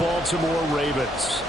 Baltimore Ravens.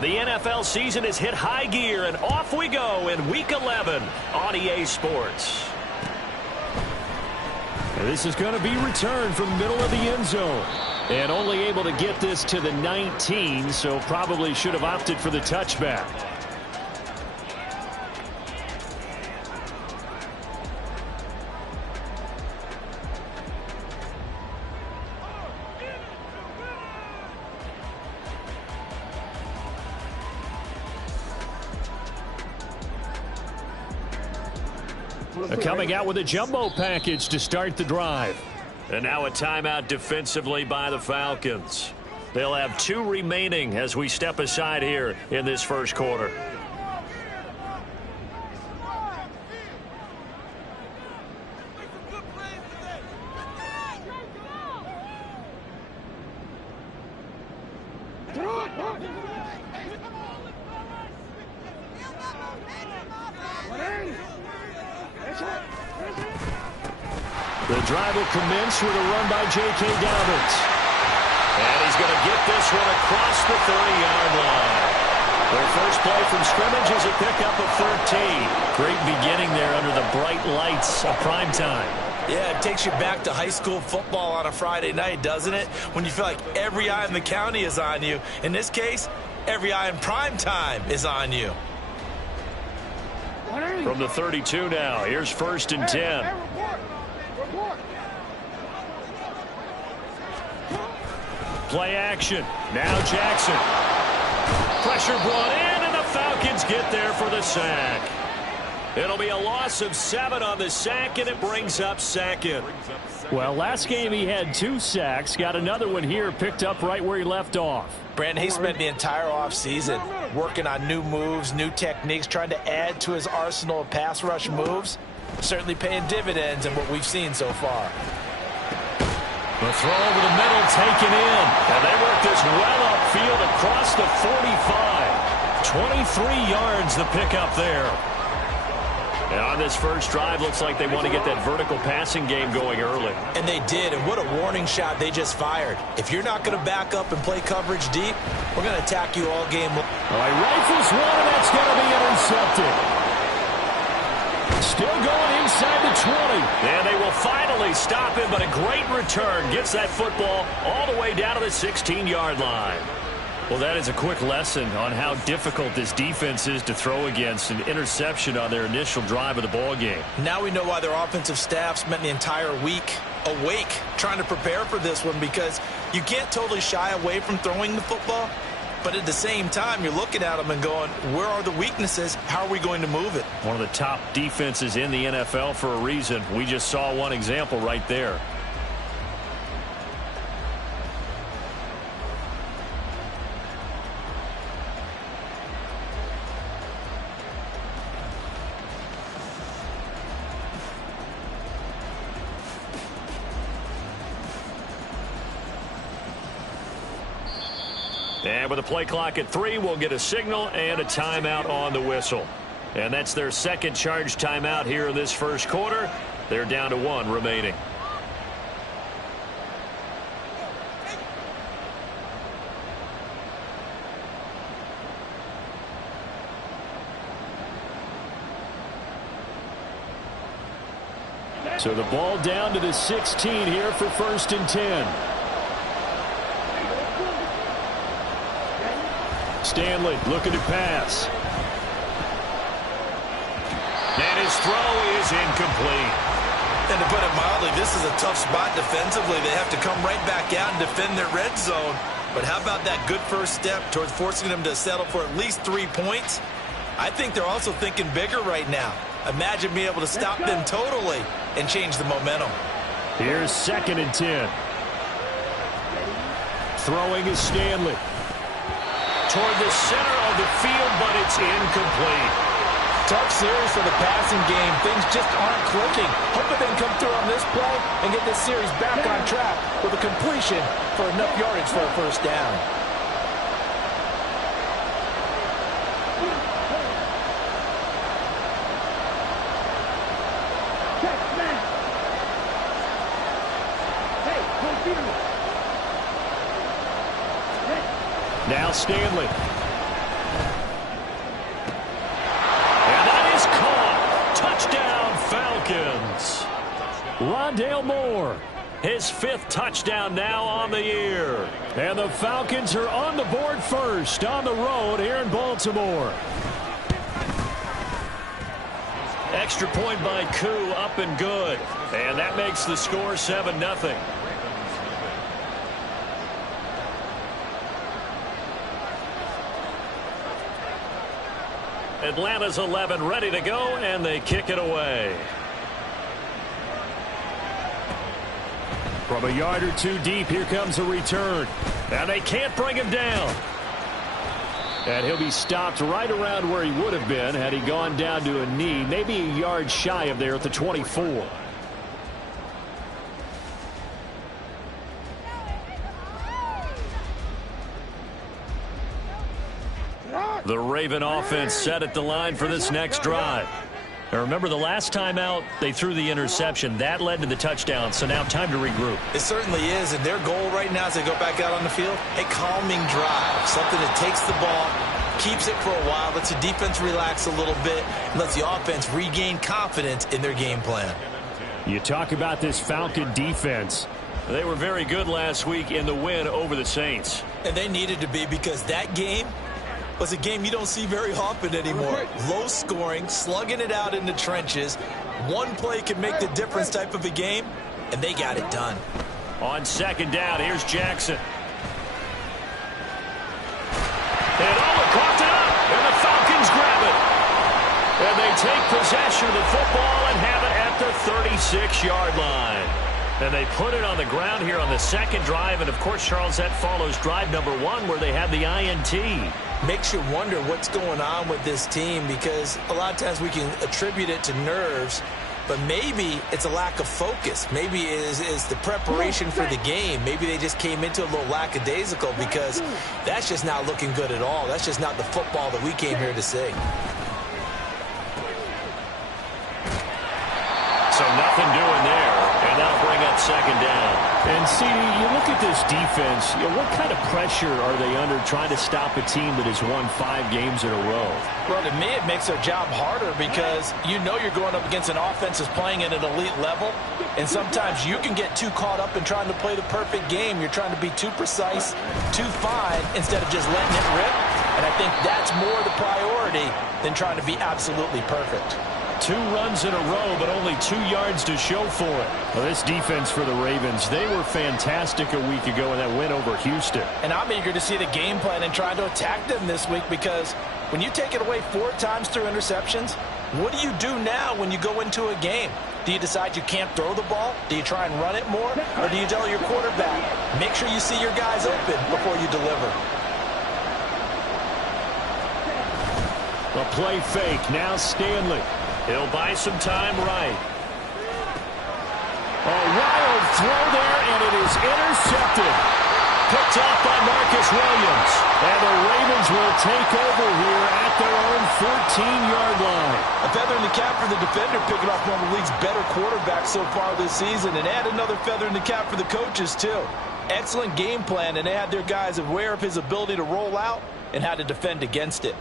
The NFL season has hit high gear, and off we go in Week 11 on EA Sports. This is going to be returned from the middle of the end zone. And only able to get this to the 19, so probably should have opted for the touchback. Coming out with a jumbo package to start the drive. And now a timeout defensively by the Falcons. They'll have 2 remaining as we step aside here in this first quarter. The drive will commence with a run by J.K. Dobbins. And he's going to get this one across the 30-yard line. Their first play from scrimmage is a pickup of 13. Great beginning there under the bright lights of prime time. Yeah, it takes you back to high school football on a Friday night, doesn't it? When you feel like every eye in the county is on you. In this case, every eye in prime time is on you. From the 32 now, here's 1st and 10. Play action. Now Jackson. Pressure brought in, and the Falcons get there for the sack. It'll be a loss of 7 on the sack, and it brings up 2nd. Well, last game he had 2 sacks. Got another one here, picked up right where he left off. Brandon, he spent the entire offseason working on new moves, new techniques, trying to add to his arsenal of pass rush moves. Certainly paying dividends in what we've seen so far. The throw over the middle taken in. And they work this well upfield across the 45. 23 yards the pickup there. And on this first drive, looks like they want to get that vertical passing game going early. And they did, and what a warning shot they just fired. If you're not going to back up and play coverage deep, we're going to attack you all game long. All right, rifles one, and that's going to be intercepted. Still going inside the 20. And they will finally stop him, but a great return. Gets that football all the way down to the 16-yard line. Well, that is a quick lesson on how difficult this defense is to throw against. An interception on their initial drive of the ball game. Now we know why their offensive staff spent the entire week awake trying to prepare for this one, because you can't totally shy away from throwing the football. But at the same time, you're looking at them and going, where are the weaknesses? How are we going to move it? One of the top defenses in the NFL for a reason. We just saw one example right there. And with a play clock at 3, we'll get a signal and a timeout on the whistle. And that's their second charge timeout here in this first quarter. They're down to 1 remaining. So the ball down to the 16 here for 1st and 10. Stanley looking to pass. And his throw is incomplete. And to put it mildly, this is a tough spot defensively. They have to come right back out and defend their red zone. But how about that good first step towards forcing them to settle for at least 3 points? I think they're also thinking bigger right now. Imagine being able to stop them totally and change the momentum. Here's 2nd and 10. Throwing is Stanley. Toward the center of the field, but it's incomplete. Tough series for the passing game. Things just aren't clicking. Hoping they can come through on this play and get this series back on track with a completion for enough yardage for a first down. Now Stanley. And that is caught. Touchdown, Falcons. Rondale Moore, his 5th touchdown now on the year. And the Falcons are on the board first on the road here in Baltimore. Extra point by Koo, up and good. And that makes the score 7-0. Atlanta's 11 ready to go, and they kick it away. From a yard or two deep, here comes a return. And they can't bring him down. And he'll be stopped right around where he would have been had he gone down to a knee, maybe a yard shy of there at the 24. The Raven offense set at the line for this next drive. Now remember, the last time out, they threw the interception. That led to the touchdown, so now time to regroup. It certainly is, and their goal right now as they go back out on the field, a calming drive, something that takes the ball, keeps it for a while, lets the defense relax a little bit, and lets the offense regain confidence in their game plan. You talk about this Falcon defense. They were very good last week in the win over the Saints. And they needed to be, because that game was a game you don't see very often anymore. Low scoring, slugging it out in the trenches. One play can make the difference type of a game, and they got it done. On 2nd down, here's Jackson. And coughed it up, and the Falcons grab it. And they take possession of the football and have it at the 36-yard line. And they put it on the ground here on the 2nd drive, and of course, Charles, that follows drive number 1 where they had the INT. Makes you wonder what's going on with this team, because a lot of times we can attribute it to nerves, but maybe it's a lack of focus. Maybe it is the preparation for the game. Maybe they just came into a little lackadaisical, because that's just not looking good at all. That's just not the football that we came here to see. So nothing doing there, and that'll bring up 2nd down. And, CD, you look at this defense, what kind of pressure are they under trying to stop a team that has won 5 games in a row? Well, to me, it makes their job harder, because you know you're going up against an offense that's playing at an elite level, and sometimes you can get too caught up in trying to play the perfect game. You're trying to be too precise, too fine, instead of just letting it rip, and I think that's more the priority than trying to be absolutely perfect. 2 runs in a row, but only 2 yards to show for it. Well, this defense for the Ravens, they were fantastic a week ago in that win over Houston. And I'm eager to see the game plan and try to attack them this week, because when you take it away 4 times through interceptions, what do you do now when you go into a game? Do you decide you can't throw the ball? Do you try and run it more? Or do you tell your quarterback, make sure you see your guys open before you deliver? A play fake. Now Stanley. He'll buy some time right. A wild throw there, and it is intercepted. Picked off by Marcus Williams. And the Ravens will take over here at their own 14-yard line. A feather in the cap for the defender, picking off one of the league's better quarterbacks so far this season. And add another feather in the cap for the coaches, too. Excellent game plan, and they had their guys aware of his ability to roll out and how to defend against it.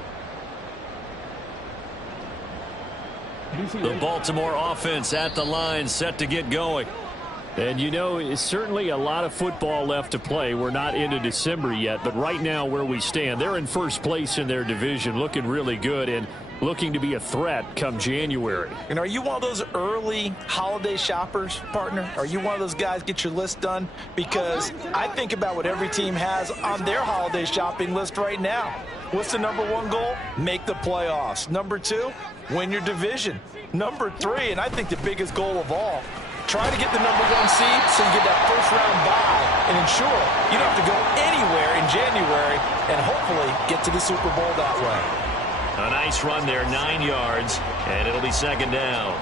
The Baltimore offense at the line, set to get going. And, you know, it's certainly a lot of football left to play. We're not into December yet, but right now where we stand, they're in first place in their division, looking really good and looking to be a threat come January. And are you one of those early holiday shoppers, partner? Are you one of those guys get your list done? Because I think about what every team has on their holiday shopping list right now. What's the number 1 goal? Make the playoffs. Number 2, win your division. Number 3, and I think the biggest goal of all, Try to get the #1 seed so you get that first-round bye and ensure you don't have to go anywhere in January and hopefully get to the Super Bowl that way. A nice run there, 9 yards, and it'll be second down.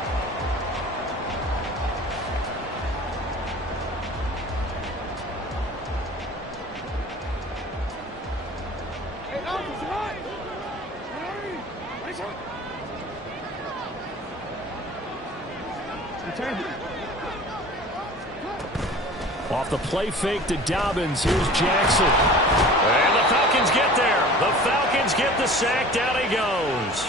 Off the play fake to Dobbins, here's Jackson. And the Falcons get there. The Falcons get the sack. Down he goes.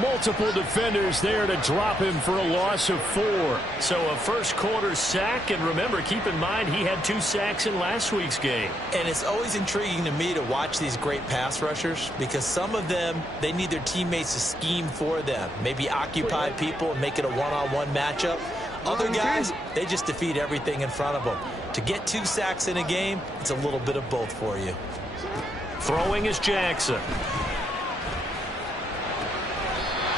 Multiple defenders there to drop him for a loss of 4. So a first quarter sack, and remember, keep in mind he had 2 sacks in last week's game. And it's always intriguing to me to watch these great pass rushers because some of them, they need their teammates to scheme for them. Maybe occupy people and make it a one-on-one matchup. Other guys, they just defeat everything in front of them. To get 2 sacks in a game, it's a little bit of both for you. Throwing is Jackson.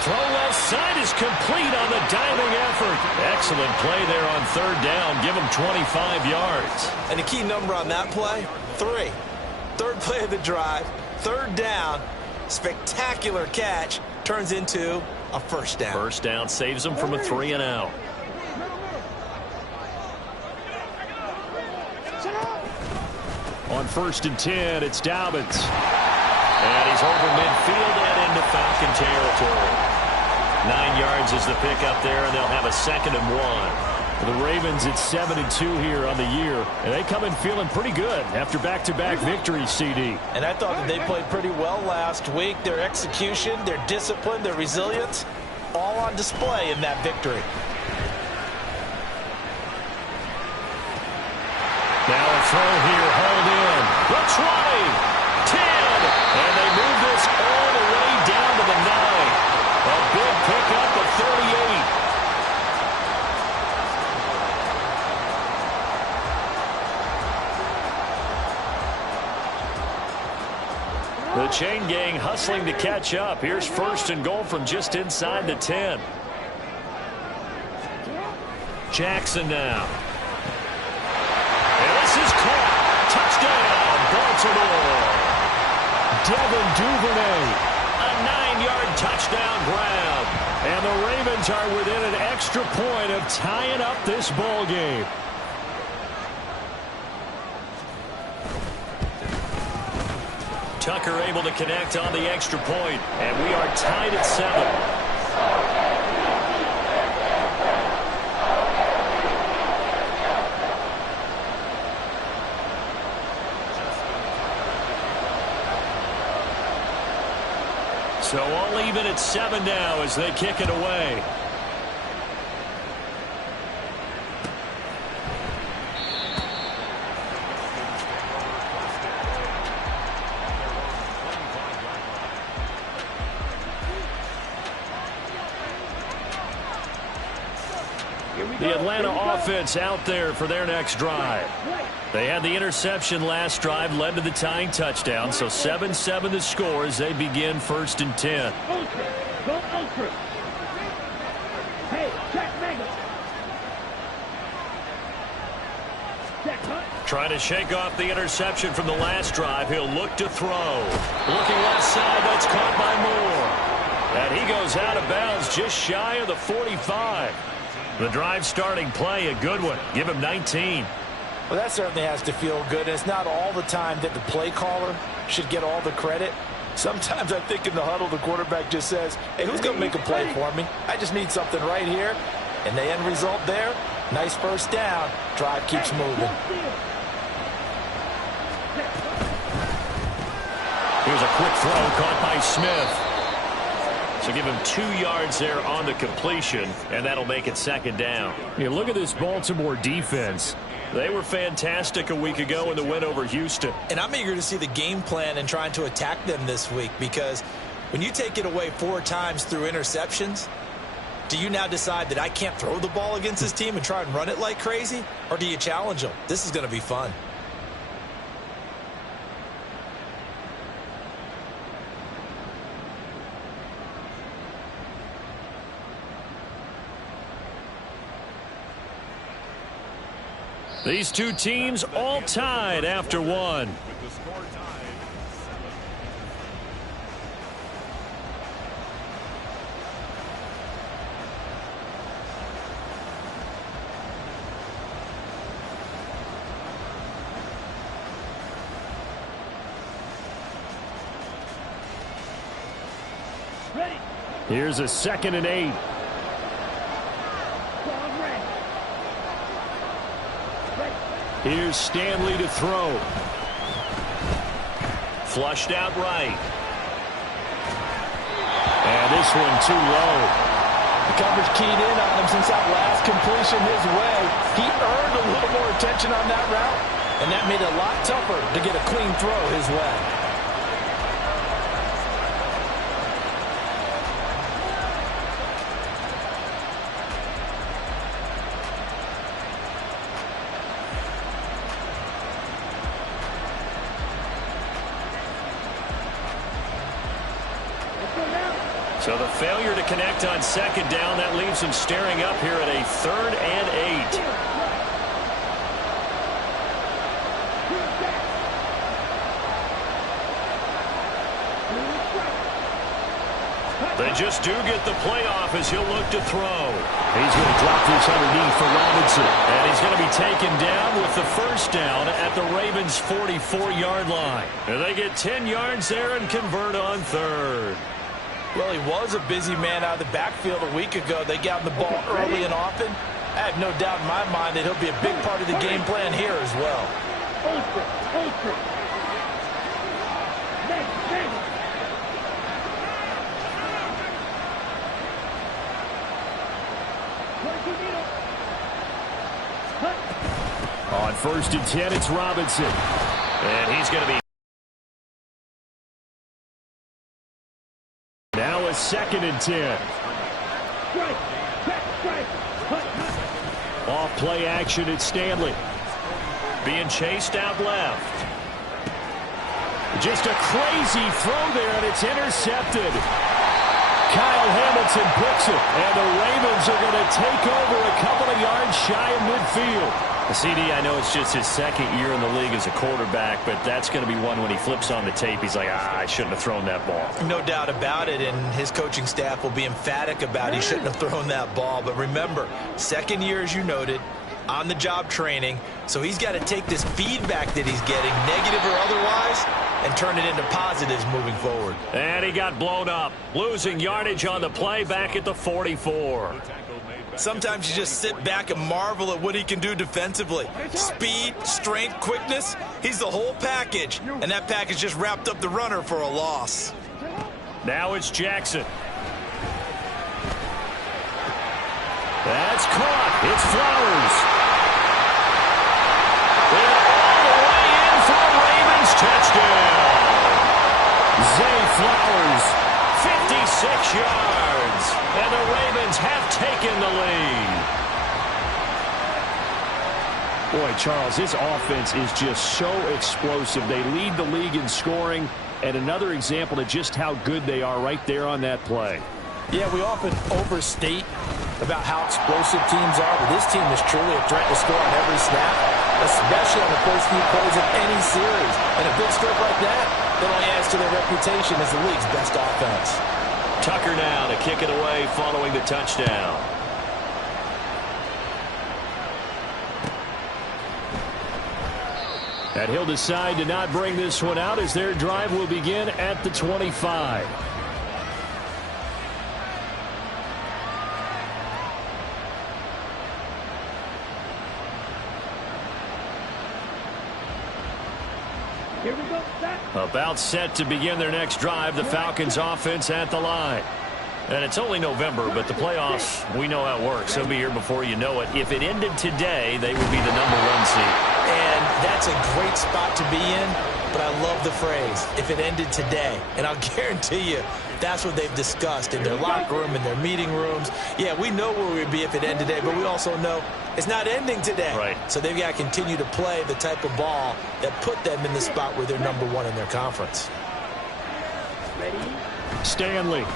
Throw left side is complete on the diving effort. Excellent play there on third down. Give him 25 yards. And the key number on that play, 3. Third play of the drive, third down, spectacular catch, turns into a first down. First down saves him from a 3-and-out. On 1st and 10, it's Dobbins. And he's over midfield and into Falcon territory. 9 yards is the pickup there, and they'll have a 2nd and 1. For the Ravens, it's 7-2 here on the year, and they come in feeling pretty good after back-to-back victories, CD. And I thought that they played pretty well last week. Their execution, their discipline, their resilience, all on display in that victory. Now a throw here, hauled in. The 20, 10, and they move this all the way down to the 9. A big pickup of 38. The chain gang hustling to catch up. Here's 1st and goal from just inside the 10. Jackson now. And this is caught. Touchdown, Baltimore. Devin Duvernay. A 9-yard touchdown grab. And the Ravens are within an extra point of tying up this ball game. Tucker able to connect on the extra point, and we are tied at 7. So all even at 7 now as they kick it away. The Atlanta offense out there for their next drive. They had the interception last drive, led to the tying touchdown, so 7-7 the score as they begin 1st and 10. Trying to shake off the interception from the last drive. He'll look to throw. Looking left side, that's caught by Moore. And he goes out of bounds just shy of the 45. The drive starting play, a good one. Give him 19. Well, that certainly has to feel good. It's not all the time that the play caller should get all the credit. Sometimes I think in the huddle, the quarterback just says, hey, who's going to make a play for me? I just need something right here. And the end result there, nice first down. Drive keeps moving. Here's a quick throw caught by Smith. So give him 2 yards there on the completion, and that'll make it 2nd down. Yeah, look at this Baltimore defense. They were fantastic a week ago in the win over Houston. And I'm eager to see the game plan and trying to attack them this week, because when you take it away 4 times through interceptions, do you now decide that I can't throw the ball against this team and try and run it like crazy? Or do you challenge them? This is going to be fun. These two teams all tied after one. Here's a 2nd and 8. Here's Stanley to throw. Flushed out right. And this one too low. The coverage keyed in on him since that last completion his way. He earned a little more attention on that route, and that made it a lot tougher to get a clean throw his way. So the failure to connect on 2nd down, that leaves him staring up here at a 3rd and 8. They just do get the playoff as he'll look to throw. He's going to drop this underneath for Robinson. And he's going to be taken down with the 1st down at the Ravens' 44-yard line. And they get 10 yards there and convert on 3rd. Well, he was a busy man out of the backfield a week ago. They got him the ball early and often. I have no doubt in my mind that he'll be a big part of the game plan here as well. On 1st and 10, it's Robinson. And he's going to be now a 2nd and 10. Off play action at Stanley. being chased out left. Just a crazy throw there, and it's intercepted. Kyle Hamilton picks it, and the Ravens are going to take over a couple of yards shy of midfield. CD, I know it's just his 2nd year in the league as a quarterback, but that's going to be one when he flips on the tape, he's like, I shouldn't have thrown that ball. No doubt about it, and his coaching staff will be emphatic about he shouldn't have thrown that ball. But remember, 2nd year, as you noted, on-the-job training, so he's got to take this feedback that he's getting, negative or otherwise, and turn it into positives moving forward. And he got blown up, losing yardage on the play back at the 44. Sometimes you just sit back and marvel at what he can do defensively. Speed, strength, quickness, he's the whole package. And that package just wrapped up the runner for a loss. Now it's Jackson. That's caught. It's Flowers. They're all the way in for a Ravens touchdown. Zay Flowers, 56 yards. And the Ravens have taken the lead. Boy, Charles, this offense is just so explosive. They lead the league in scoring, and another example of just how good they are right there on that play. Yeah, we often overstate about how explosive teams are, but this team is truly a threat to score on every snap, especially on the first few plays of any series. And a big script like that only adds to their reputation as the league's best offense. Tucker now to kick it away following the touchdown. And he'll decide to not bring this one out as their drive will begin at the 25. About set to begin their next drive, the Falcons offense at the line. And it's only November, but the playoffs, we know how it works. They'll be here before you know it. If it ended today, they would be the #1 seed. And that's a great spot to be in, but I love the phrase, if it ended today. And I'll guarantee you, that's what they've discussed in their locker room, in their meeting rooms. Yeah, we know where we'd be if it ended today, but we also know it's not ending today. Right. So they've got to continue to play the type of ball that put them in the spot where they're #1 in their conference. Stanley.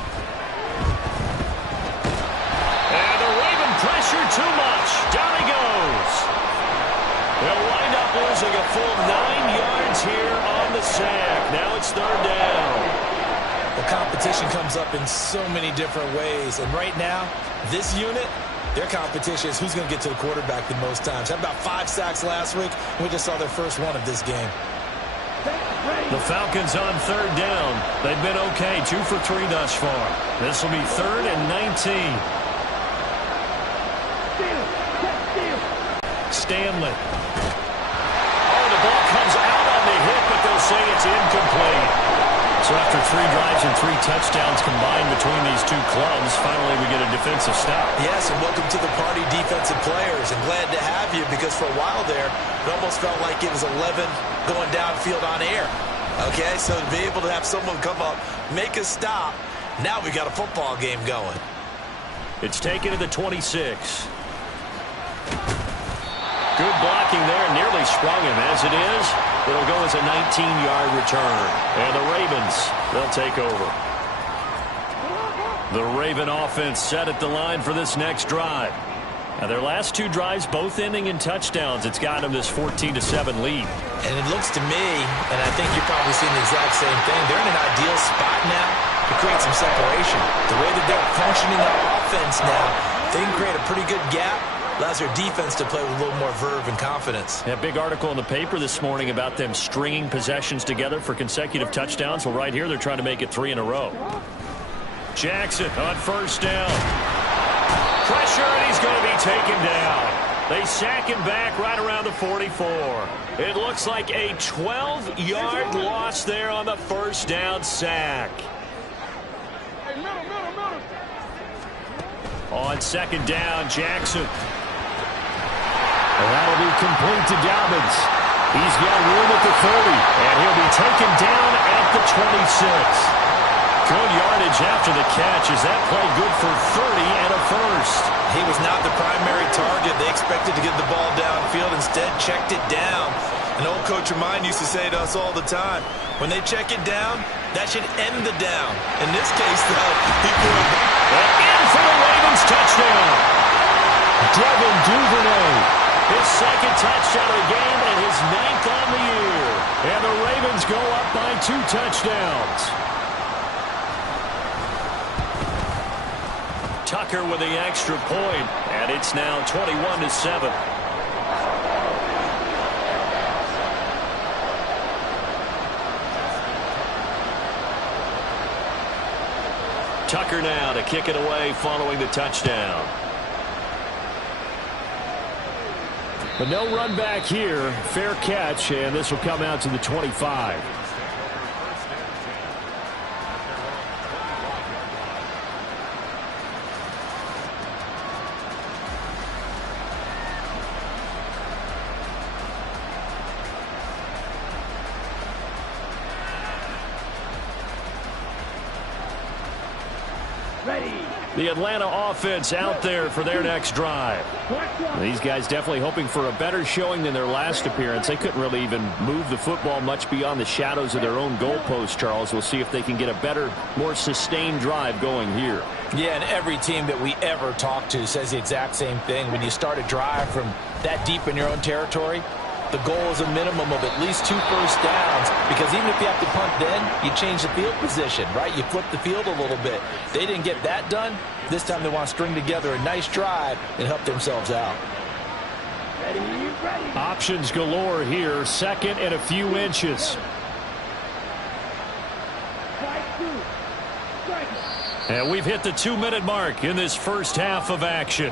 And the Raven pressure too much. Down he goes. They'll wind up losing a full 9 yards here on the sack. Now it's third down. The competition comes up in so many different ways. And right now, this unit, their competition is who's going to get to the quarterback the most times. Had about 5 sacks last week. We just saw their first one of this game. The Falcons on third down. They've been okay, 2 for 3 thus far. This will be 3rd and 19. Stanley. Oh, the ball comes out on the hit, but they'll say it's incomplete. So after 3 drives and 3 touchdowns combined between these two clubs, finally we get a defensive stop. Yes, and welcome to the party, defensive players. And glad to have you, because for a while there, it almost felt like it was 11 going downfield on air. Okay, so to be able to have someone come up, make a stop, now we got a football game going. It's taken to the 26. Good blocking there, nearly sprung him. As it is, it'll go as a 19-yard return. And the Ravens, they'll take over. The Raven offense set at the line for this next drive. Now their last 2 drives, both ending in touchdowns. It's got them this 14-7 lead. And it looks to me, and I think you're probably seeing the exact same thing, they're in an ideal spot now to create some separation. The way that they're functioning on offense now, they can create a pretty good gap. Allows their defense to play with a little more verve and confidence. A big article in the paper this morning about them stringing possessions together for consecutive touchdowns. Well, right here, they're trying to make it 3 in a row. Jackson on first down. Pressure, and he's going to be taken down. They sack him back right around the 44. It looks like a 12-yard loss there on the first down sack. On second down, Jackson. And that'll be complete to Dobbins. He's got room at the 30. And he'll be taken down at the 26. Good yardage after the catch. Is that play good for 30 and a first? He was not the primary target. They expected to get the ball downfield. Instead, checked it down. An old coach of mine used to say to us all the time, when they check it down, that should end the down. In this case, though, he threw it in for the Ravens touchdown. Devin Duvernay. His second touchdown of the game and his 9th on the year. And the Ravens go up by 2 touchdowns. Tucker with the extra point, and it's now 21-7. Tucker now to kick it away following the touchdown. But no run back here. Fair catch, and this will come out to the 25. The Atlanta offense out there for their next drive. These guys definitely hoping for a better showing than their last appearance. They couldn't really even move the football much beyond the shadows of their own goalpost, Charles. We'll see if they can get a better, more sustained drive going here. Yeah, and every team that we ever talk to says the exact same thing. When you start a drive from that deep in your own territory, the goal is a minimum of at least 2 first downs, because even if you have to punt then, you change the field position, right? You flip the field a little bit. They didn't get that done. This time they want to string together a nice drive and help themselves out. Options galore here. 2nd and a few inches. And we've hit the 2-minute mark in this first half of action.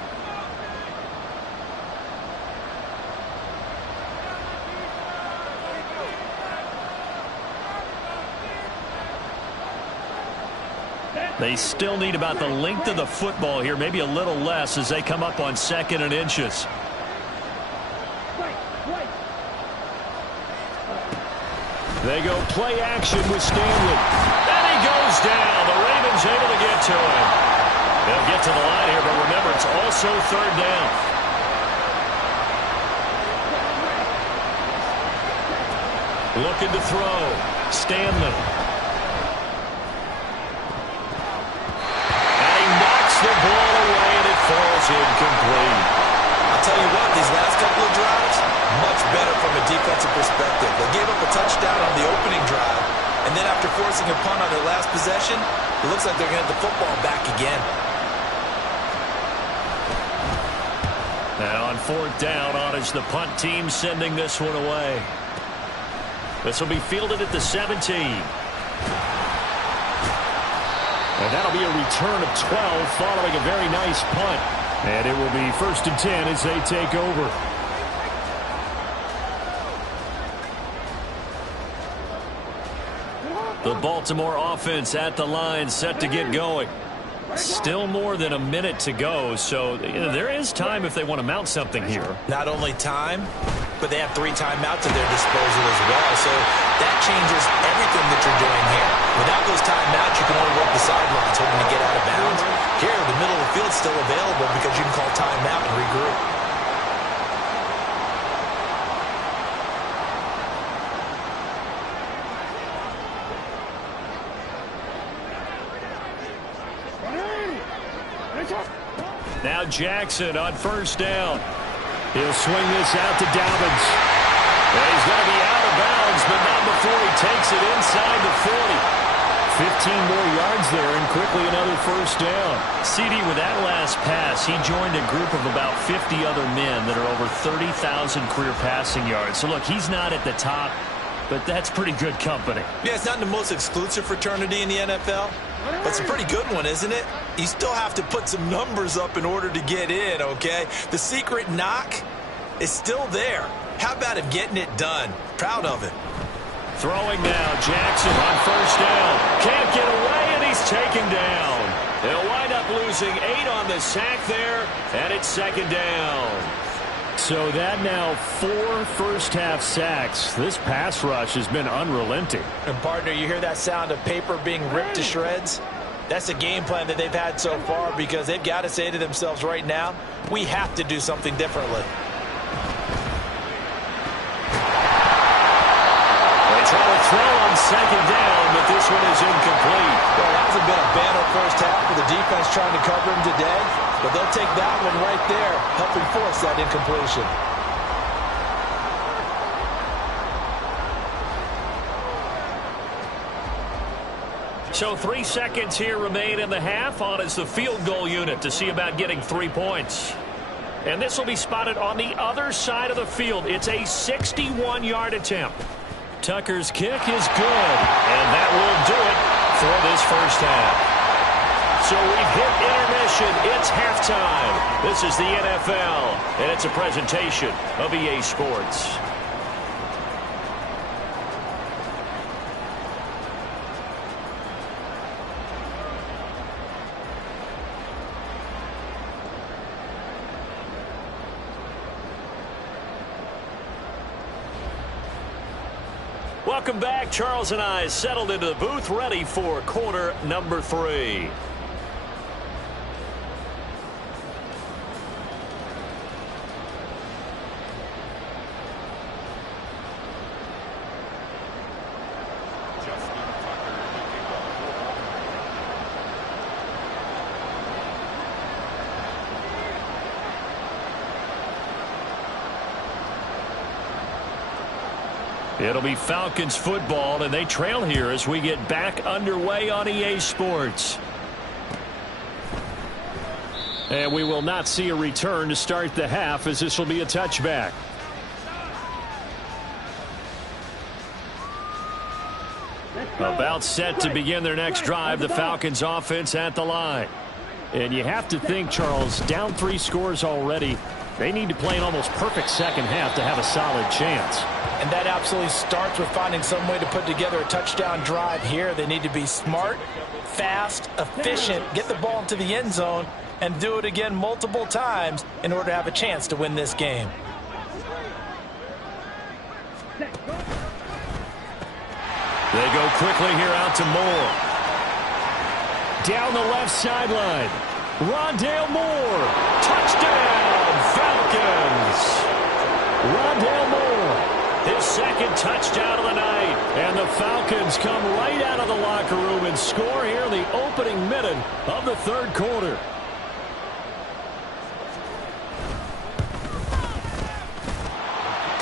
They still need about the length of the football here, maybe a little less as they come up on 2nd and inches. They go play action with Stanley. And he goes down. The Ravens able to get to him. They'll get to the line here, but remember, it's also 3rd down. Looking to throw. Stanley. The ball away, and it falls incomplete. I'll tell you what, these last last couple of drives, much better from a defensive perspective. They gave up a touchdown on the opening drive, and then after forcing a punt on their last possession, it looks like they're going to get the football back again. Now on 4th down, on is the punt team sending this one away. This will be fielded at the 17. And that'll be a return of 12 following a very nice punt. And it will be 1st and 10 as they take over. The Baltimore offense at the line, set to get going. Still more than a minute to go, so there is time if they want to mount something here. Not only time, but they have 3 timeouts at their disposal as well, so that changes everything that you're doing here. Without those timeouts, you can only work the sidelines hoping to get out of bounds. Here, the middle of the field's still available because you can call timeout and regroup. Now Jackson on 1st down. He'll swing this out to Dobbins. And he's going to be out of bounds, but not before he takes it inside the 40. 15 more yards there, and quickly another 1st down. CD, with that last pass, he joined a group of about 50 other men that are over 30,000 career passing yards. So, look, he's not at the top, but that's pretty good company. Yeah, it's not the most exclusive fraternity in the NFL, but it's a pretty good one, isn't it? You still have to put some numbers up in order to get in, okay? The secret knock is still there. How about him getting it done? Proud of it. Throwing now, Jackson on 1st down. Can't get away, and he's taken down. They'll wind up losing 8 on the sack there, and it's 2nd down. So that now 4 first-half sacks. This pass rush has been unrelenting. And, partner, you hear that sound of paper being ripped to shreds? That's the game plan that they've had so far because they've got to say to themselves right now, we have to do something differently. They try to throw on 2nd down, but this one is incomplete. Well, it hasn't been a banner first half for the defense trying to cover him today, but they'll take that one right there, helping force that incompletion. So 3 seconds here remain in the half. On is the field goal unit to see about getting 3 points. And this will be spotted on the other side of the field. It's a 61-yard attempt. Tucker's kick is good, and that will do it for this first half. So we've hit intermission. It's halftime. This is the NFL, and it's a presentation of EA Sports. Welcome back. Charles and I settled into the booth, ready for quarter number 3. It'll be Falcons football, and they trail here as we get back underway on EA Sports. And we will not see a return to start the half, as this will be a touchback. About set to begin their next drive, the Falcons offense at the line. And you have to think, Charles, down 3 scores already. They need to play an almost perfect second half to have a solid chance. And that absolutely starts with finding some way to put together a touchdown drive here. They need to be smart, fast, efficient, get the ball into the end zone, and do it again multiple times in order to have a chance to win this game. They go quickly here out to Moore. Down the left sideline, Rondale Moore. Touchdown, Falcons! Rondale Moore. His 2nd touchdown of the night. And the Falcons come right out of the locker room and score here in the opening minute of the 3rd quarter.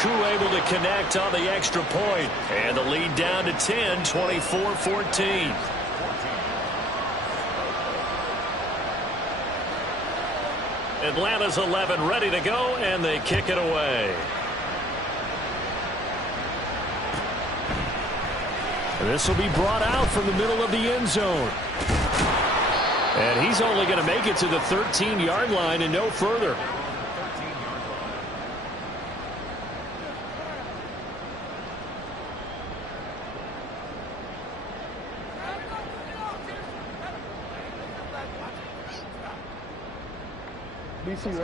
crew able to connect on the extra point. And the lead down to 10, 24-14. Atlanta's 11 ready to go, and they kick it away. And this will be brought out from the middle of the end zone. And he's only going to make it to the 13-yard line and no further.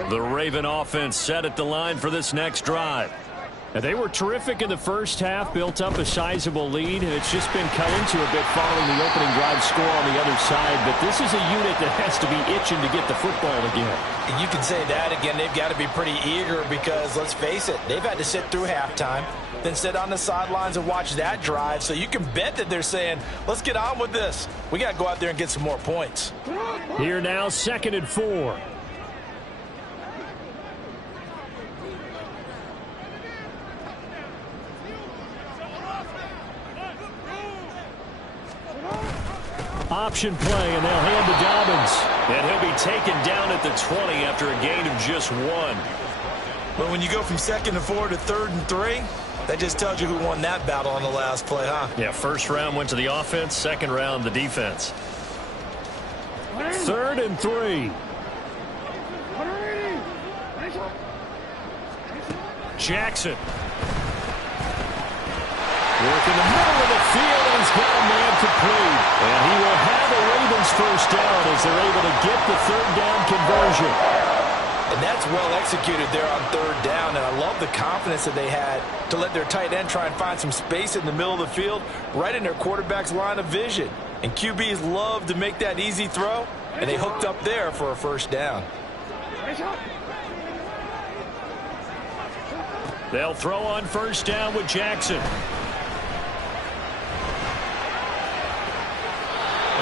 The Raven offense set at the line for this next drive. And they were terrific in the first half, built up a sizable lead. It's just been cut into a bit following the opening drive score on the other side. But this is a unit that has to be itching to get the football again. And you can say that again. They've got to be pretty eager because, let's face it, they've had to sit through halftime, then sit on the sidelines and watch that drive. So you can bet that they're saying, let's get on with this. We got to go out there and get some more points. Here now, 2nd and 4. Option play, and they'll hand to Dobbins. And he'll be taken down at the 20 after a gain of just 1. But when you go from 2nd and 4 to 3rd and 3, that just tells you who won that battle on the last play, huh? Yeah, first round went to the offense, second round the defense. 3rd and 3. Jackson. Work in the middle of the field, and he's got a man complete. And he will have the Ravens first down as they're able to get the 3rd down conversion. And that's well executed there on 3rd down, and I love the confidence that they had to let their tight end try and find some space in the middle of the field, right in their quarterback's line of vision. And QBs love to make that easy throw, and they hooked up there for a first down. They'll throw on first down with Jackson.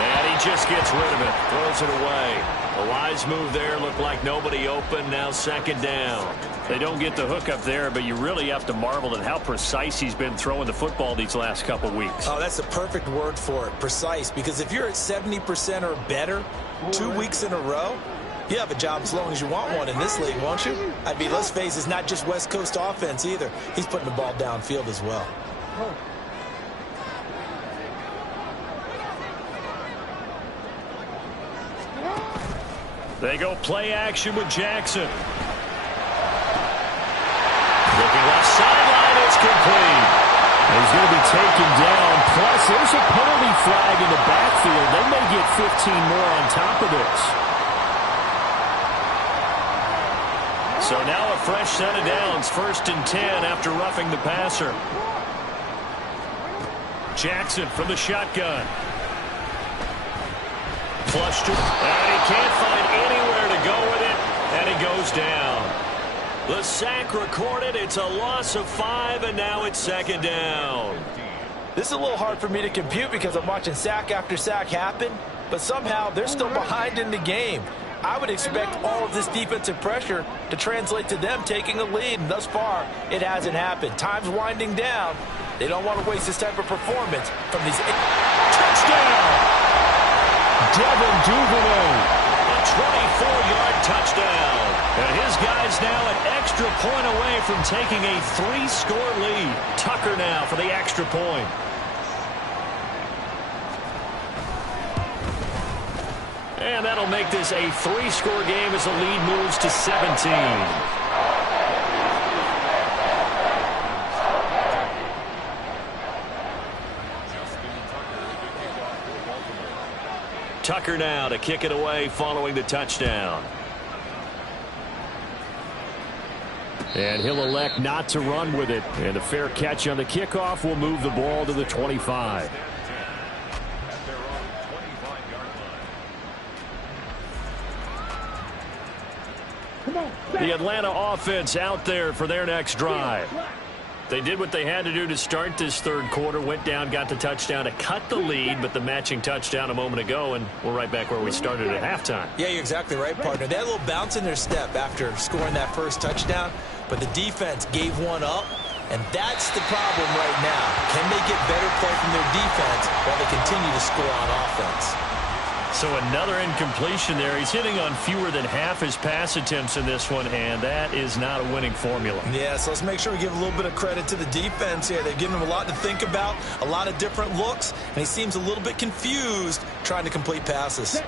And he just gets rid of it, throws it away. A wise move there, looked like nobody open, now 2nd down. They don't get the hook up there, but you really have to marvel at how precise he's been throwing the football these last couple weeks. Oh, that's the perfect word for it, precise, because if you're at 70% or better 2 weeks in a row, you have a job as long as you want one in this league, won't you? I mean, let's face it, it's not just West Coast offense either. He's putting the ball downfield as well. They go play action with Jackson. Looking left sideline, it's complete. He's going to be taken down. Plus, there's a penalty flag in the backfield. They may get 15 more on top of this. So now a fresh set of downs, 1st and 10 after roughing the passer. Jackson from the shotgun. Flushed it, and he can't find anywhere to go with it, and he goes down. The sack recorded, it's a loss of 5, and now it's 2nd down. This is a little hard for me to compute because I'm watching sack after sack happen, but somehow they're still behind in the game. I would expect all of this defensive pressure to translate to them taking a lead, and thus far, it hasn't happened. Time's winding down. They don't want to waste this type of performance from these. Touchdown! Devin Duvernay. A 24-yard touchdown. And his guys now an extra point away from taking a 3-score lead. Tucker now for the extra point. And that'll make this a 3-score game as the lead moves to 17. Tucker now to kick it away following the touchdown. And he'll elect not to run with it. And a fair catch on the kickoff will move the ball to the 25. The Atlanta offense out there for their next drive. They did what they had to do to start this 3rd quarter, went down, got the touchdown to cut the lead, but the matching touchdown a moment ago, and we're right back where we started at halftime. Yeah, you're exactly right, partner. They had a little bounce in their step after scoring that first touchdown, but the defense gave one up, And that's the problem right now. Can they get better play from their defense while they continue to score on offense? So another incompletion there. He's hitting on fewer than half his pass attempts in this one, and that is not a winning formula. Yeah, so let's make sure we give a little bit of credit to the defense here. They've given him a lot to think about, a lot of different looks, and he seems a little bit confused trying to complete passes.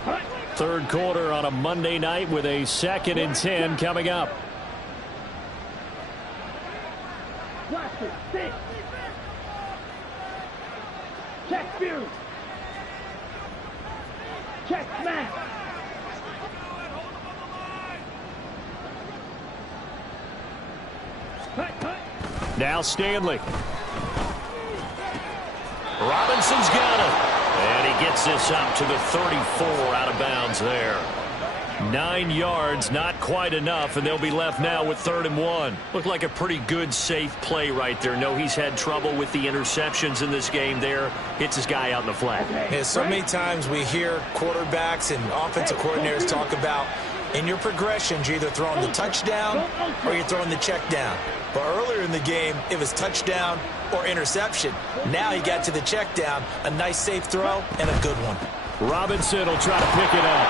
Third quarter on a Monday night with a 2nd and 10 coming up. Check view. Check smash. Now Stanley. Robinson's got it. And he gets this up to the 34 out of bounds there. 9 yards, not quite enough, and they'll be left now with 3rd and 1. Looked like a pretty good, safe play right there. No, he's had trouble with the interceptions in this game there. Hits his guy out in the flat. Yeah, so many times we hear quarterbacks and offensive coordinators talk about in your progressions, you're either throwing the touchdown or you're throwing the check down. But earlier in the game, it was touchdown or interception. Now he got to the check down, a nice safe throw, and a good one. Robinson will try to pick it up.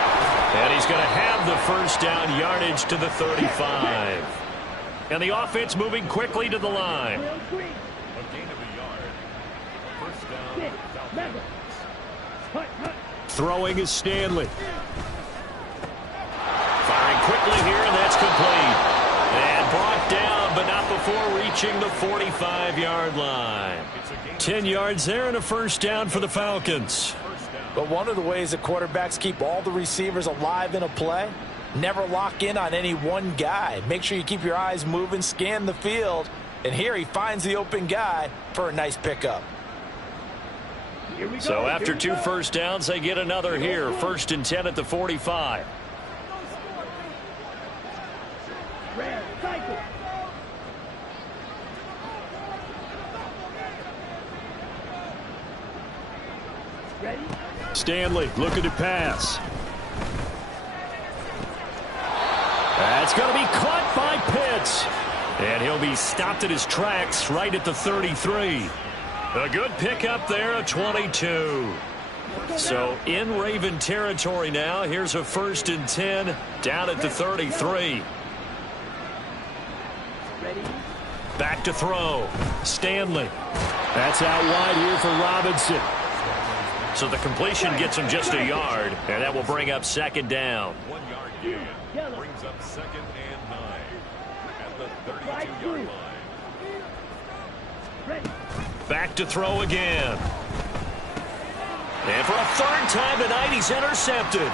And he's going to have the first down, yardage to the 35. And the offense moving quickly to the line. A gain of a yard. First down. Throwing is Stanley. Firing quickly here, and that's complete. And brought down, but not before reaching the 45-yard line. 10 yards there and a first down for the Falcons. But one of the ways that quarterbacks keep all the receivers alive in a play, never lock in on any one guy. Make sure you keep your eyes moving, scan the field. And here he finds the open guy for a nice pickup. So after 2 first downs, they get another here. 1st and 10 at the 45. Ready? Stanley looking to pass. That's going to be caught by Pitts. And he'll be stopped at his tracks right at the 33. A good pickup there, a 22. So in Raven territory now. Here's a 1st and 10 down at the 33. Back to throw. Stanley. That's out wide here for Robinson. So the completion gets him just a yard, and that will bring up 2nd down. 1 yard gain brings up 2nd and 9 at the 32-yard line. Back to throw again. And for a 3rd time tonight, he's intercepted.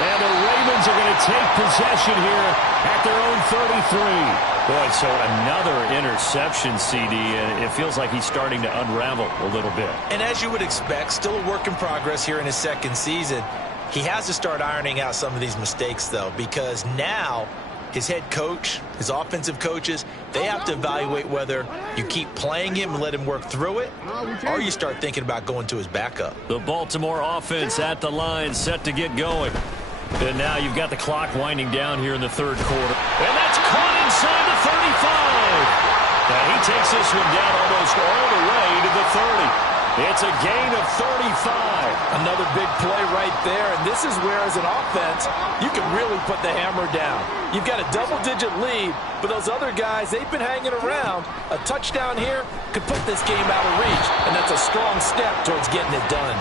And the Ravens are going to take possession here at their own 33. Boy, so another interception, CD, and it feels like he's starting to unravel a little bit. And as you would expect, still a work in progress here in his 2nd season. He has to start ironing out some of these mistakes, though, because now his head coach, his offensive coaches, they have to evaluate whether you keep playing him and let him work through it, or you start thinking about going to his backup. The Baltimore offense at the line, set to get going. And now you've got the clock winding down here in the 3rd quarter. And that's caught inside the 35. Now he takes this one down almost all the way to the 30. It's a gain of 35. Another big play right there, and this is where, as an offense, you can really put the hammer down. You've got a double-digit lead, but those other guys, they've been hanging around. A touchdown here could put this game out of reach, and that's a strong step towards getting it done.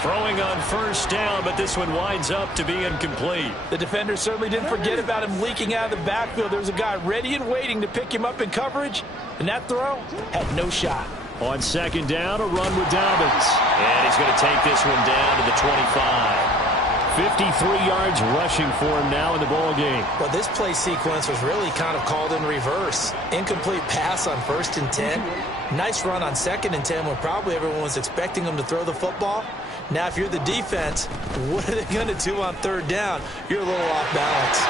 Throwing on 1st down, but this one winds up to be incomplete. The defender certainly didn't forget about him leaking out of the backfield. There was a guy ready and waiting to pick him up in coverage, and that throw had no shot. On 2nd down, a run with Dobbins. And he's going to take this one down to the 25. 53 yards rushing for him now in the ball game. Well, this play sequence was really kind of called in reverse. Incomplete pass on 1st and 10. Nice run on 2nd and 10 when probably everyone was expecting him to throw the football. Now, if you're the defense, what are they going to do on 3rd down? You're a little off balance.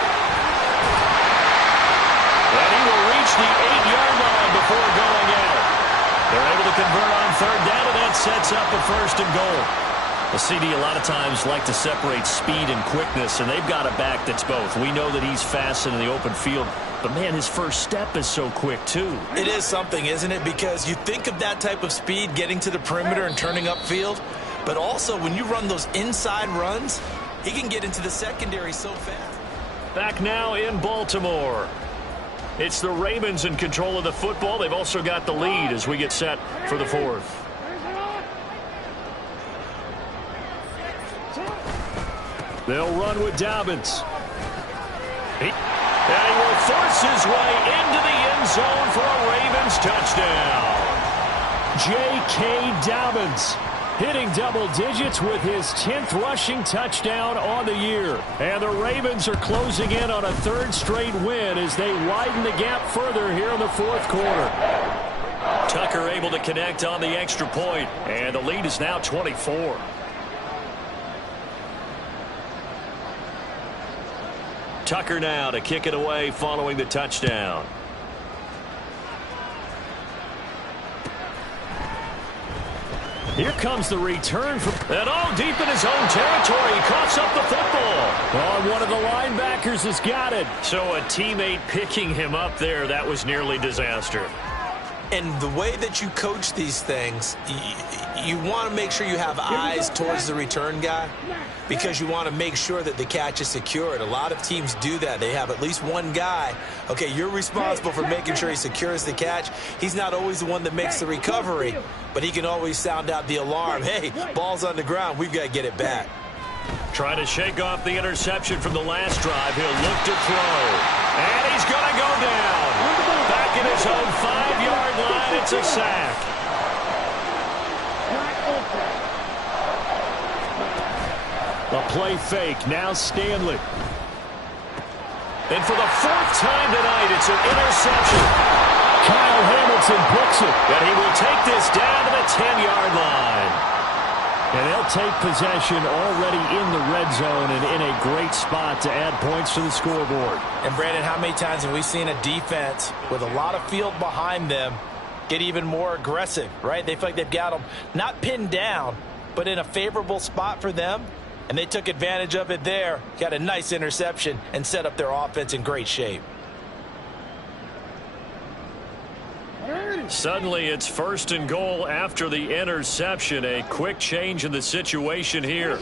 And he will reach the 8-yard line before going out. They're able to convert on 3rd down, and that sets up a 1st and goal. Well, CD, a lot of times like to separate speed and quickness, and they've got a back that's both. We know that he's fast in the open field, but, man, his first step is so quick, too. It is something, isn't it? Because you think of that type of speed getting to the perimeter and turning upfield, but also when you run those inside runs, he can get into the secondary so fast. Back now in Baltimore. It's the Ravens in control of the football. They've also got the lead as we get set for the fourth. They'll run with Dobbins. And he will force his way into the end zone for a Ravens touchdown. J.K. Dobbins hitting double digits with his 10th rushing touchdown on the year. And the Ravens are closing in on a third straight win as they widen the gap further here in the fourth quarter. Tucker able to connect on the extra point, and the lead is now 24. Tucker now to kick it away following the touchdown. Here comes the return from... And all deep in his own territory. He coughs up the football. Oh, one of the linebackers has got it. So a teammate picking him up there, that was nearly disaster. And the way that you coach these things, you want to make sure you have eyes towards the return guy because you want to make sure that the catch is secured. A lot of teams do that. They have at least one guy. Okay, you're responsible for making sure he secures the catch. He's not always the one that makes the recovery, but he can always sound out the alarm. Hey, ball's on the ground. We've got to get it back. Trying to shake off the interception from the last drive. He'll look to throw. And he's going to go down. Back in his own 5-yard line. It's a sack. A play fake. Now Stanley. And for the fourth time tonight, it's an interception. Kyle Hamilton picks it. And he will take this down to the 10-yard line. And they'll take possession already in the red zone and in a great spot to add points to the scoreboard. And, Brandon, how many times have we seen a defense with a lot of field behind them get even more aggressive, right? They feel like they've got them not pinned down, but in a favorable spot for them. And they took advantage of it there, got a nice interception, and set up their offense in great shape. Suddenly it's 1st and goal after the interception. A quick change in the situation here.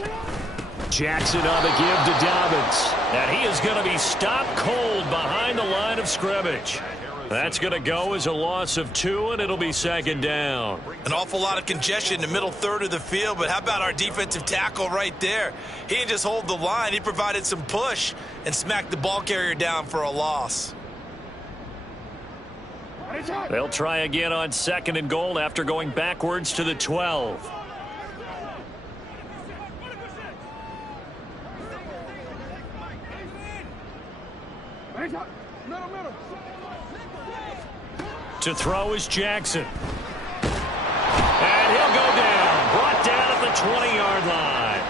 Jackson on the give to Dobbins. And he is going to be stopped cold behind the line of scrimmage. That's going to go as a loss of 2, and it'll be 2nd down. An awful lot of congestion in the middle third of the field, but how about our defensive tackle right there? He didn't just hold the line. He provided some push and smacked the ball carrier down for a loss. They'll try again on 2nd and goal after going backwards to the 12. To throw is Jackson. And he'll go down. Brought down at the 20-yard line.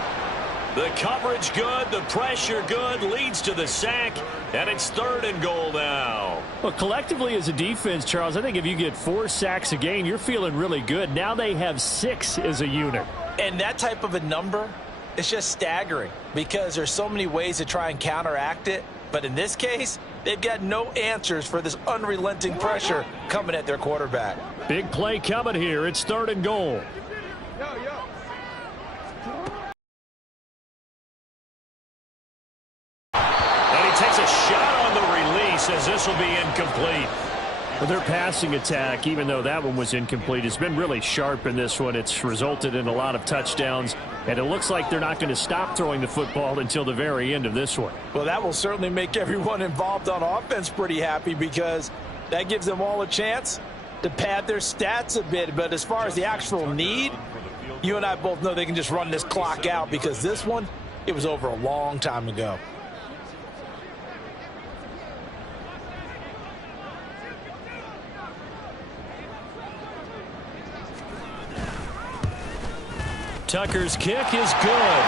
The coverage good, the pressure good, leads to the sack, and it's 3rd and goal now. Well, collectively as a defense, Charles, I think if you get 4 sacks a game, you're feeling really good. Now they have 6 as a unit. And that type of a number is just staggering because there's so many ways to try and counteract it. But in this case, they've got no answers for this unrelenting pressure coming at their quarterback. Big play coming here. It's 3rd and goal. Takes a shot on the release as this will be incomplete. Well, their passing attack, even though that one was incomplete, has been really sharp in this one. It's resulted in a lot of touchdowns, and it looks like they're not going to stop throwing the football until the very end of this one. Well, that will certainly make everyone involved on offense pretty happy because that gives them all a chance to pad their stats a bit. But as far as the actual need, you and I both know they can just run this clock out because this one, it was over a long time ago. Tucker's kick is good.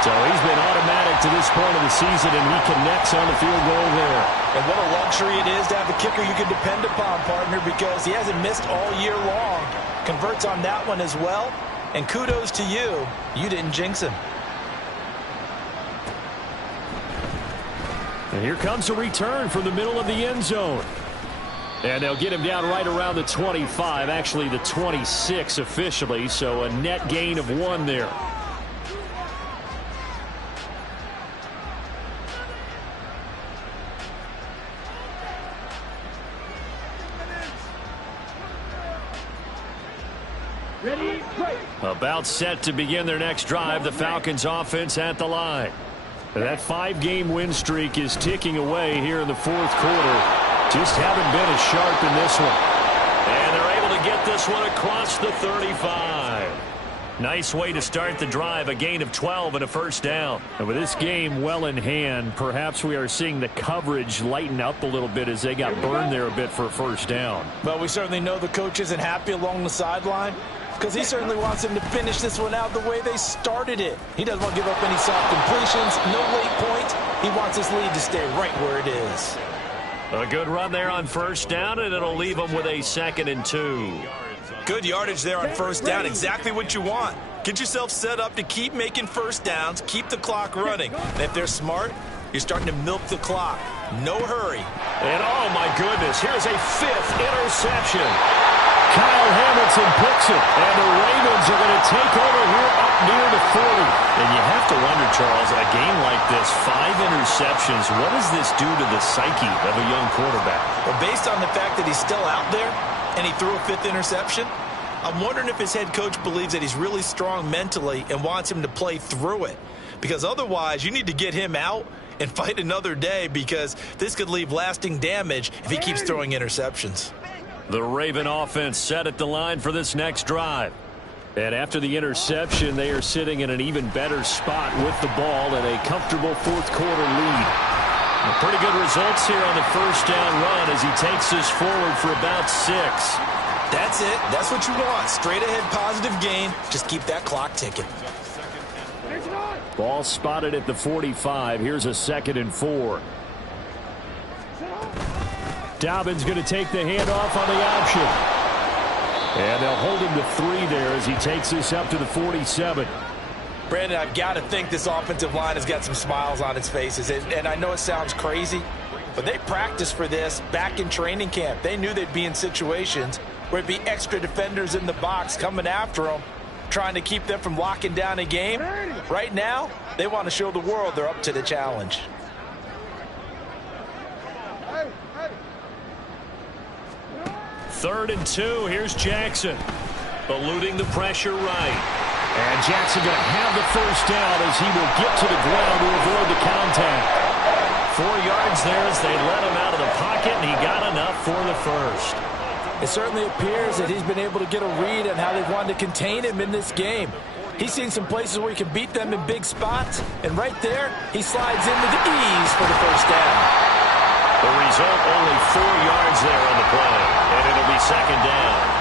So he's been automatic to this point of the season, and he connects on the field goal there. And what a luxury it is to have a kicker you can depend upon, partner, because he hasn't missed all year long. Converts on that one as well. And kudos to you. You didn't jinx him. And here comes a return from the middle of the end zone. And they'll get him down right around the 25, actually the 26 officially, so a net gain of 1 there. Ready, break. About set to begin their next drive, the Falcons offense at the line. That 5-game win streak is ticking away here in the fourth quarter. Just haven't been as sharp in this one. And they're able to get this one across the 35. Nice way to start the drive, a gain of 12 and a first down. And with this game well in hand, perhaps we are seeing the coverage lighten up a little bit as they got burned there a bit for a first down. But we certainly know the coach isn't happy along the sideline because he certainly wants them to finish this one out the way they started it. He doesn't want to give up any soft completions, no late points. He wants his lead to stay right where it is. A good run there on first down, and it'll leave them with a 2nd and 2. Good yardage there on first down. Exactly what you want. Get yourself set up to keep making first downs, keep the clock running. And if they're smart, you're starting to milk the clock. No hurry. And oh my goodness, here's a 5th interception. Kyle Hamilton picks it, and the Ravens are going to take over here up near the 40. And you have to wonder, Charles, a game like this, 5 interceptions, what does this do to the psyche of a young quarterback? Well, based on the fact that he's still out there and he threw a 5th interception, I'm wondering if his head coach believes that he's really strong mentally and wants him to play through it. Because otherwise, you need to get him out and fight another day because this could leave lasting damage if he keeps throwing interceptions. The Raven offense set at the line for this next drive. And after the interception, they are sitting in an even better spot with the ball and a comfortable fourth quarter lead. Pretty good results here on the first down run as he takes this forward for about 6. That's it. That's what you want. Straight ahead positive gain. Just keep that clock ticking. Ball spotted at the 45. Here's a 2nd and 4. Dobbins going to take the handoff on the option. And they'll hold him to 3 there as he takes this up to the 47. Brandon, I've got to think this offensive line has got some smiles on its faces. And I know it sounds crazy, but they practiced for this back in training camp. They knew they'd be in situations where it'd be extra defenders in the box coming after them, trying to keep them from locking down a game. Right now, they want to show the world they're up to the challenge. Third and 2. Here's Jackson. Eluding the pressure right. And Jackson going to have the first down as he will get to the ground to avoid the contact. 4 yards there as they let him out of the pocket, and he got enough for the first. It certainly appears that he's been able to get a read on how they've wanted to contain him in this game. He's seen some places where he can beat them in big spots, and right there, he slides in with ease for the first down. The result, only 4 yards there on the play, and it'll be 2nd down.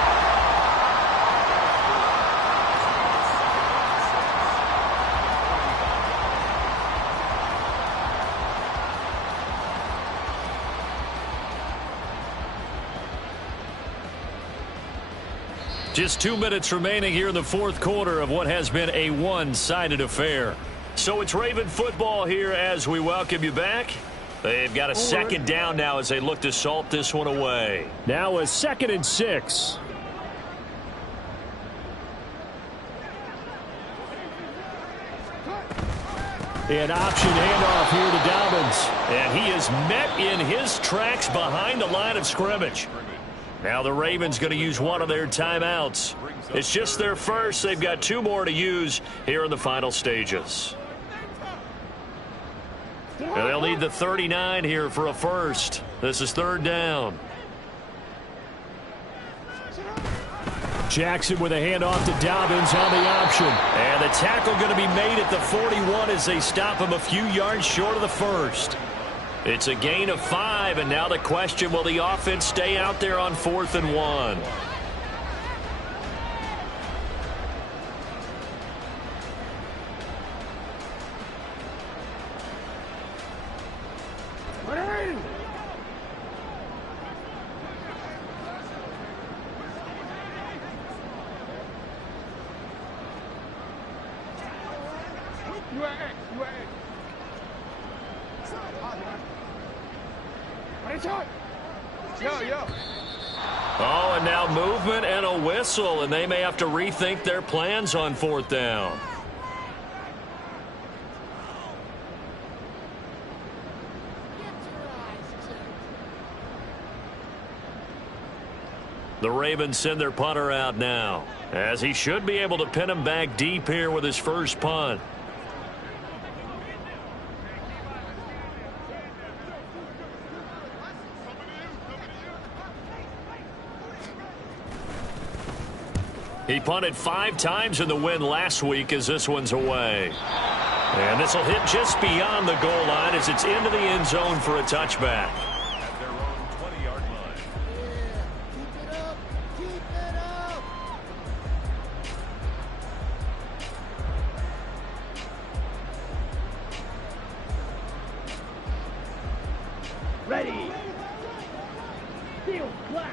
Just 2 minutes remaining here in the fourth quarter of what has been a one-sided affair. So it's Raven football here as we welcome you back. They've got a 2nd down now as they look to salt this one away. Now a 2nd and 6. An option handoff here to Dobbins. And he is met in his tracks behind the line of scrimmage. Now the Ravens going to use one of their timeouts. It's just their first. They've got 2 more to use here in the final stages. And they'll need the 39 here for a first. This is 3rd down. Jackson with a handoff to Dobbins on the option. And the tackle going to be made at the 41 as they stop him a few yards short of the first. It's a gain of 5, and now the question, will the offense stay out there on 4th and 1? You are X. You are X. Yo. Oh, and now movement and a whistle, and they may have to rethink their plans on 4th down. The Ravens send their punter out now, as he should be able to pin him back deep here with his first punt. He punted 5 times in the win last week as this one's away. And this will hit just beyond the goal line as it's into the end zone for a touchback. At their own 20-yard line. Keep it up. Ready. Steel, black.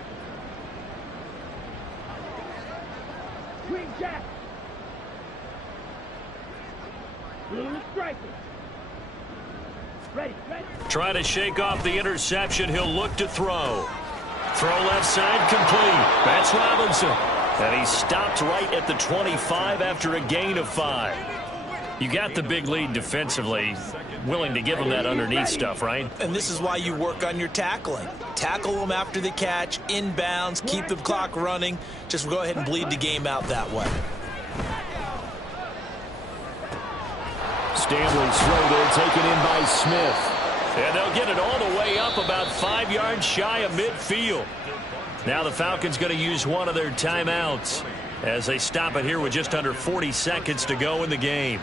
Green jack. Blue striker. Ready. Trying to shake off the interception. He'll look to throw. Throw left side complete. That's Robinson. And he stopped right at the 25 after a gain of 5. You got the big lead defensively. Willing to give him that underneath stuff, right? And this is why you work on your tackling. Tackle them after the catch, inbounds, keep the clock running. Just go ahead and bleed the game out that way. Stanley's throw there taken in by Smith. And they'll get it all the way up about 5 yards shy of midfield. Now the Falcons going to use one of their timeouts as they stop it here with just under 40 seconds to go in the game.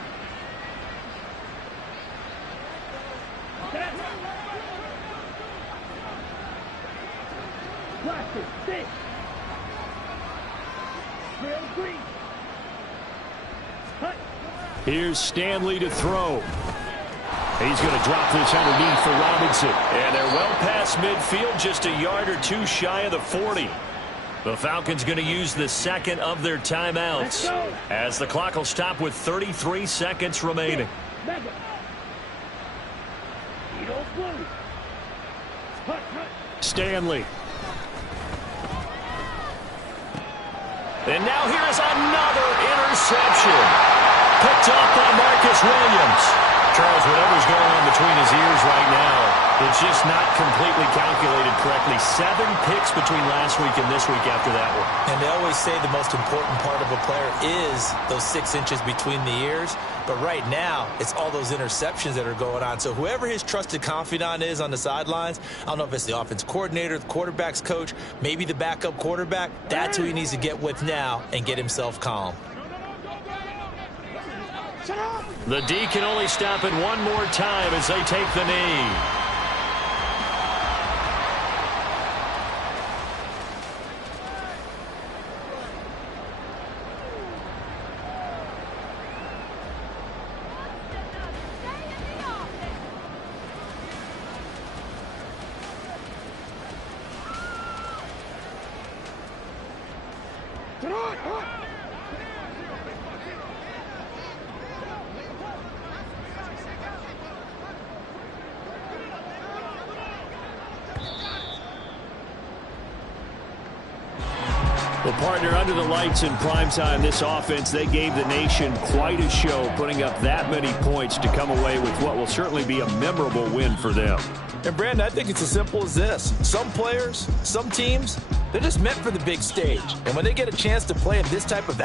Blaster, six. Trail green. Hut. Here's Stanley to throw. He's going to drop this underneath for Robinson. And they're well past midfield, just a yard or two shy of the 40. The Falcons going to use the second of their timeouts as the clock will stop with 33 seconds remaining. Mega. Edo blue. Hut. Stanley. And now here is another interception. Picked off by Marcus Williams. Charles, whatever's going on between his ears right now, it's just not completely calculated correctly. 7 picks between last week and this week after that one. And they always say the most important part of a player is those 6 inches between the ears. But right now, it's all those interceptions that are going on. So whoever his trusted confidant is on the sidelines, I don't know if it's the offense coordinator, the quarterback's coach, maybe the backup quarterback, that's who he needs to get with now and get himself calm. The D can only stop it one more time as they take the knee. The partner under the lights in primetime, this offense, they gave the nation quite a show, putting up that many points to come away with what will certainly be a memorable win for them. And, Brandon, I think it's as simple as this. Some players, some teams, they're just meant for the big stage. And when they get a chance to play in this type of